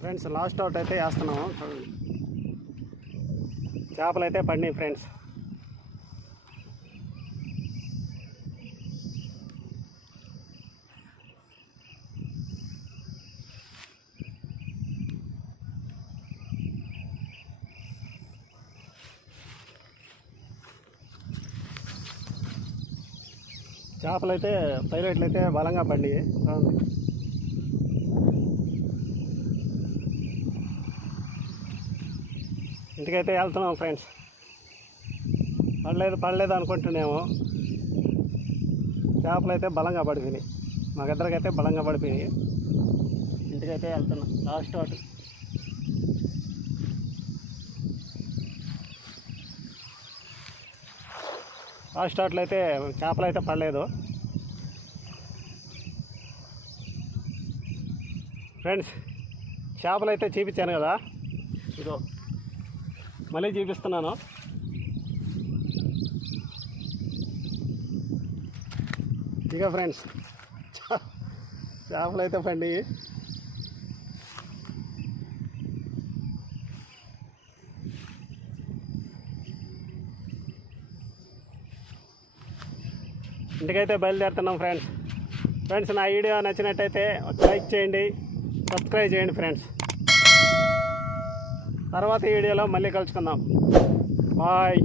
Friends last out అయితే వేస్తున్నాము చేపలు అయితే పడినాయి ఫ్రెండ్స్ చేపలు అయితే పైలట్లు అయితే బలంగా పండి ఇంటికైతే వెళ్తున్నాం ఫ్రెండ్స్. పడలేదు పడలేదు అనుకుంటున్నాము చేపలు అయితే బలంగా పడిపోయినాయి. మాకిద్దరికైతే బలంగా పడిపోయినాయి. ఇంటికైతే వెళ్తున్నాం. లాస్ట్ వాటి లాస్ట్ వాటిలో అయితే చేపలు అయితే పడలేదు. ఫ్రెండ్స్ చేపలు అయితే చూపించాను కదా. ఇదో మళ్ళీ చూపిస్తున్నాను. ఇక ఫ్రెండ్స్ చా- చేపలు అయితే పండి. ఇంటికైతే బయలుదేరుతున్నాం ఫ్రెండ్స్. ఫ్రెండ్స్ నా వీడియో నచ్చినట్టయితే లైక్ చేయండి సబ్స్క్రైబ్ చేయండి ఫ్రెండ్స్. తర్వాత వీడియోలో మళ్ళీ కలుసుకుందాం. బాయ్.